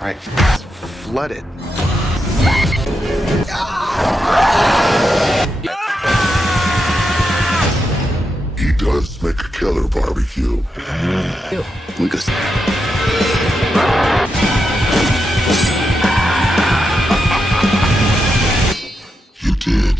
It's flooded. He does make a killer barbecue. We could. You did.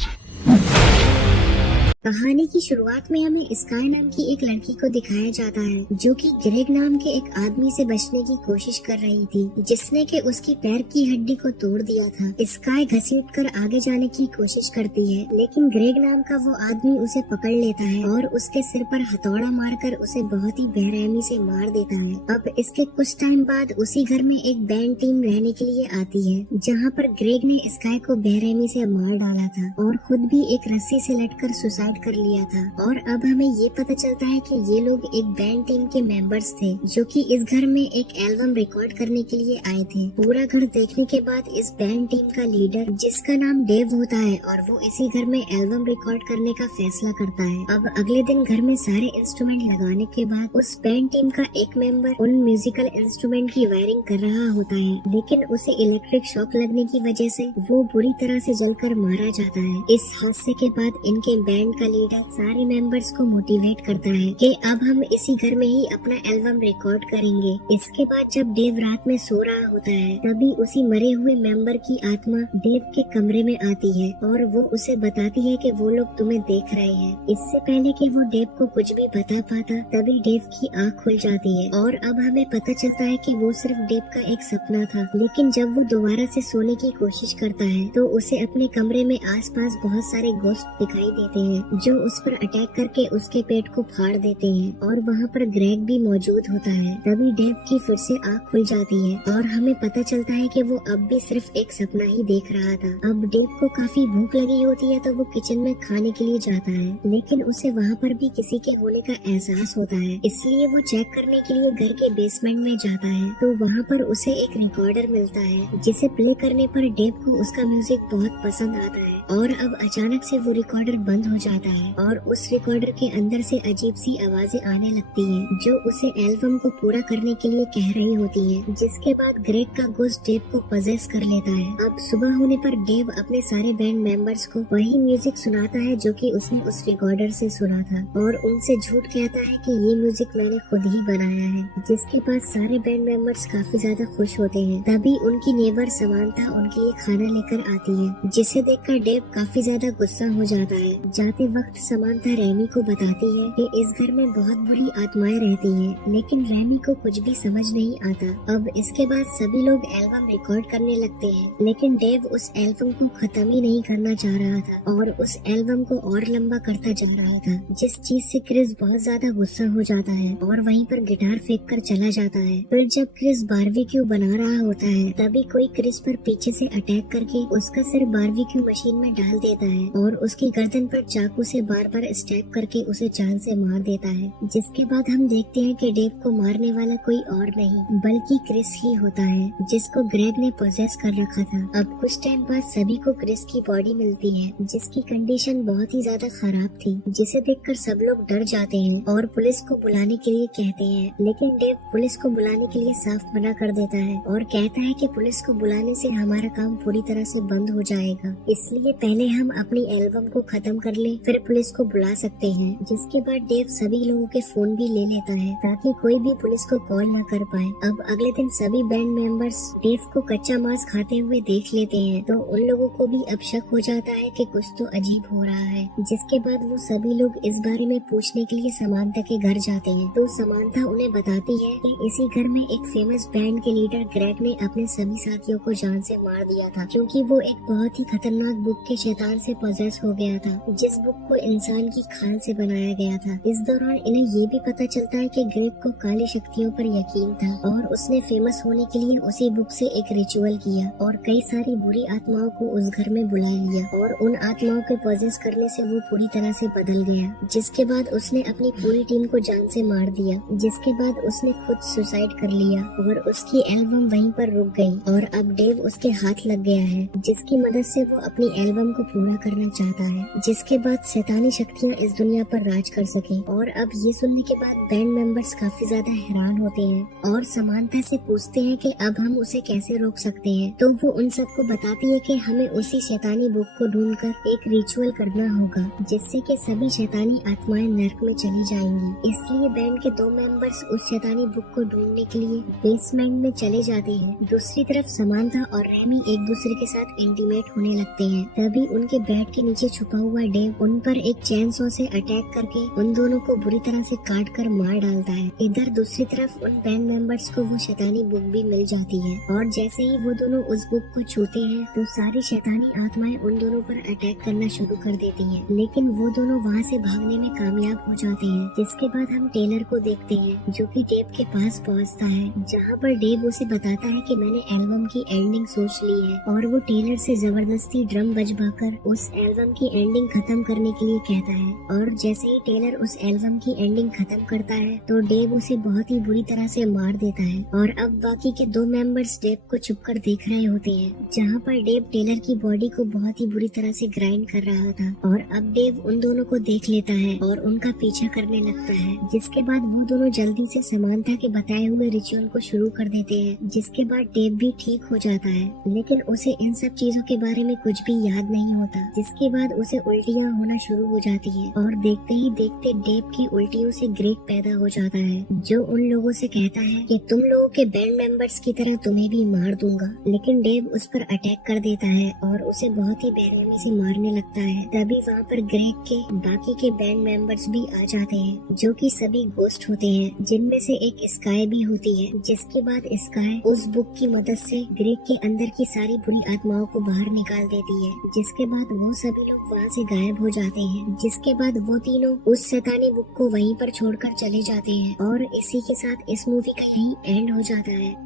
कहानी की शुरुआत में हमें स्काई नाम की एक लड़की को दिखाया जाता है जो कि ग्रेग नाम के एक आदमी से बचने की कोशिश कर रही थी, जिसने कि उसकी पैर की हड्डी को तोड़ दिया था। स्काई घसीटकर आगे जाने की कोशिश करती है, लेकिन ग्रेग नाम का वो आदमी उसे पकड़ लेता है और उसके सिर पर हथौड़ा मारकर उसे बहुत ही बेरहमी से मार देता है। अब इसके कुछ टाइम बाद उसी घर में एक बैंड टीम रहने के लिए आती है, जहाँ पर ग्रेग ने स्काई को बेरहमी से मार डाला था और खुद भी एक रस्सी से लटकर सुसाइड कर लिया था। और अब हमें ये पता चलता है कि ये लोग एक बैंड टीम के मेंबर्स थे जो कि इस घर में एक एल्बम रिकॉर्ड करने के लिए आए थे। पूरा घर देखने के बाद इस बैंड टीम का लीडर, जिसका नाम डेव होता है, और वो इसी घर में एल्बम रिकॉर्ड करने का फैसला करता है। अब अगले दिन घर में सारे इंस्ट्रूमेंट लगाने के बाद उस बैंड टीम का एक मेंबर उन म्यूजिकल इंस्ट्रूमेंट की वायरिंग कर रहा होता है, लेकिन उसे इलेक्ट्रिक शॉक लगने की वजह से वो बुरी तरह से जलकर मारा जाता है। इस हादसे के बाद इनके बैंड का लीडर सारे मेंबर्स को मोटिवेट करता है कि अब हम इसी घर में ही अपना एल्बम रिकॉर्ड करेंगे। इसके बाद जब डेव रात में सो रहा होता है, तभी उसी मरे हुए मेंबर की आत्मा डेव के कमरे में आती है और वो उसे बताती है कि वो लोग तुम्हें देख रहे हैं। इससे पहले कि वो डेव को कुछ भी बता पाता, तभी डेव की आँख खुल जाती है और अब हमें पता चलता है कि वो सिर्फ डेव का एक सपना था। लेकिन जब वो दोबारा से सोने की कोशिश करता है तो उसे अपने कमरे में आसपास बहुत सारे घोस्ट दिखाई देते हैं जो उस पर अटैक करके उसके पेट को फाड़ देते हैं और वहाँ पर ग्रेग भी मौजूद होता है। तभी डेव की फिर से आँख खुल जाती है और हमें पता चलता है कि वो अब भी सिर्फ एक सपना ही देख रहा था। अब डेव को काफी भूख लगी होती है तो वो किचन में खाने के लिए जाता है, लेकिन उसे वहाँ पर भी किसी के होने का एहसास होता है, इसलिए वो चेक करने के लिए घर के बेसमेंट में जाता है। तो वहाँ पर उसे एक रिकॉर्डर मिलता है, जिसे प्ले करने पर डेव को उसका म्यूजिक बहुत पसंद आता है। और अब अचानक से वो रिकॉर्डर बंद हो जाता है और उस रिकॉर्डर के अंदर से अजीब सी आवाजें आने लगती हैं जो उसे एल्बम को पूरा करने के लिए कह रही होती हैं। जिसके बाद ग्रेग का घोस्ट डेव को पजेस कर लेता है। अब सुबह होने पर डेव अपने सारे बैंड मेंबर्स को वही म्यूजिक सुनाता है जो कि उसने उस रिकॉर्डर से सुना था और उनसे झूठ कहता है कि ये म्यूजिक मैंने खुद ही बनाया है। जिसके बाद सारे बैंड मेंबर्स काफी ज्यादा खुश होते हैं। तभी उनकी नेबर समांथा उनके लिए खाना लेकर आती है, जिसे देखकर डेव काफी ज्यादा गुस्सा हो जाता है। जाते वक्त समांथा रेमी को बताती है कि इस घर में बहुत बुरी आत्माएं रहती हैं, लेकिन रेमी को कुछ भी समझ नहीं आता। अब इसके बाद सभी लोग एल्बम रिकॉर्ड करने लगते हैं, लेकिन डेव उस एल्बम को खत्म ही नहीं करना चाह रहा था और उस एल्बम को और लंबा करता जा रहा था, जिस चीज से क्रिस बहुत ज्यादा गुस्सा हो जाता है और वहीं पर गिटार फेंक कर चला जाता है। फिर जब क्रिस बारबेक्यू बना रहा होता है, तभी कोई क्रिस पर पीछे से अटैक करके उसका सिर बारबेक्यू मशीन में डाल देता है और उसकी गर्दन पर चाकू से बार बार स्टैब करके उसे जान से मार देता है। जिसके बाद हम देखते हैं कि डेव को मारने वाला कोई और नहीं बल्कि क्रिस ही होता है, जिसको ग्रेग ने पोजेस कर रखा था। अब कुछ टाइम बाद सभी को क्रिस की बॉडी मिलती है, जिसकी कंडीशन बहुत ही ज्यादा खराब थी, जिसे देखकर सब लोग डर जाते हैं और पुलिस को बुलाने के लिए कहते हैं। लेकिन डेव पुलिस को बुलाने के लिए साफ मना कर देता है और कहता है कि पुलिस को बुलाने से हमारा काम पूरी तरह से बंद हो जाएगा, इसलिए पहले हम अपनी एल्बम को खत्म कर ले, फिर पुलिस को बुला सकते हैं। जिसके बाद डेव सभी लोगों के फोन भी ले लेता है ताकि कोई भी पुलिस को कॉल न कर पाए। अब अगले दिन सभी बैंड मेंबर्स डेव को कच्चा मांस खाते हुए देख लेते हैं, तो उन लोगों को भी अब शक हो जाता है कि कुछ तो अजीब हो रहा है। जिसके बाद वो सभी लोग इस बारे में पूछने के लिए समांथा के घर जाते हैं, तो समांथा उन्हें बताती है कि इसी घर में एक फेमस बैंड के लीडर ग्रेग ने अपने सभी साथियों को जान से मार दिया था, क्योंकि वो एक बहुत ही खतरनाक बुक के शैतान से पॉजेस हो गया था, जिस बुक को इंसान की खाल से बनाया गया था। इस दौरान इन्हें ये भी पता चलता है कि ग्रेग को काली शक्तियों पर यकीन था और उसने फेमस होने के लिए उसी बुक से एक रिचुअल किया और कई सारी बुरी आत्माओं को उस घर में बुला लिया और उन आत्माओं के पॉजेस करने से वो पूरी तरह से बदल गया। जिसके बाद उसने अपनी पूरी टीम को जान से मार दिया। जिसके बाद उसने खुद सुसाइड कर लिया और उसकी एल्बम वहीं पर रुक गई और अब डेव उसके हाथ लग गया है, जिसकी मदद से वो अपनी एल्बम को पूरा करना चाहता है। जिसके बाद शैतानी शक्तियाँ इस दुनिया पर राज कर सके। और अब ये सुनने के बाद बैंड मेंबर्स काफी ज्यादा हैरान होते हैं और समांथा से पूछते हैं कि अब हम उसे कैसे रोक सकते हैं। तो वो उन सबको बताती है कि हमें उसी शैतानी बुक को ढूंढकर एक रिचुअल करना होगा जिससे कि सभी शैतानी आत्माएं नर्क में चली जाएंगी। इसलिए बैंड के 2 मेंबर्स उस शैतानी बुक को ढूंढने के लिए बेसमेंट में चले जाते हैं। दूसरी तरफ समांथा और रेमी एक दूसरे के साथ इंटीमेट होने लगते हैं। तभी उनके बेड के नीचे छुपा हुआ डेव उन पर एक चैन सॉ से अटैक करके उन दोनों को बुरी तरह से काट कर मार डालता है। इधर दूसरी तरफ उन बैंड मेंबर्स को वो शैतानी बुक भी मिल जाती है और जैसे ही वो दोनों उस बुक को छूते हैं तो सारी शैतानी आत्माएं उन दोनों पर अटैक करना शुरू कर देती हैं। लेकिन वो दोनों वहाँ से भागने में कामयाब हो जाते हैं। जिसके बाद हम टेलर को देखते हैं जो कि डेव के पास पहुँचता है, जहाँ पर डेव उसे बताता है कि मैंने एल्बम की एंडिंग सोच ली है और वो टेलर से जबरदस्ती ड्रम बजवाकर उस एल्बम की एंडिंग खत्म करने के लिए कहता है। और जैसे ही टेलर उस एल्बम की एंडिंग खत्म करता है तो डेव उसे बहुत ही बुरी तरह से मार देता है। और अब बाकी के 2 मेंबर्स डेव को छुपकर देख रहे होते हैं, जहाँ पर डेव टेलर की बॉडी को बहुत ही बुरी तरह से ग्राइंड कर रहा था। और अब डेव उन दोनों को देख लेता है और उनका पीछा करने लगता है। जिसके बाद वो दोनों जल्दी से समांथा के बताए हुए रिचुअल को शुरू कर देते हैं। जिसके बाद डेव भी ठीक हो जाता है, लेकिन उसे इन सब चीजों के बारे में कुछ भी याद नहीं होता। जिसके बाद उसे उल्टियाँ होना शुरू हो जाती है और देखते ही देखते डेव की उल्टियों से ग्रेग पैदा हो जाता है, जो उन लोगों से कहता है कि तुम लोगों के बैंड मेंबर्स की तरह तुम्हें भी मार दूंगा। लेकिन डेव उस पर अटैक कर देता है और उसे बहुत ही बेरहमी से मारने लगता है। तभी वहाँ पर ग्रेग के बाकी के बैंड मेंबर्स भी आ जाते हैं, जो कि सभी गोस्ट होते हैं, जिनमें से एक स्काई भी होती है। जिसके बाद स्काई उस बुक की मदद से ग्रेग के अंदर की सारी बुरी आत्माओं को बाहर निकाल देती है। जिसके बाद वो सभी लोग वहाँ से गायब हो जाते हैं। जिसके बाद वो तीनों उस शैतानी बुक को वहीं पर छोड़कर चले जाते हैं और इसी के साथ इस मूवी का यही एंड हो जाता है।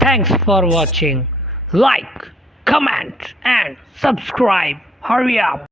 Thanks for watching. Like, comment and subscribe. Hurry up.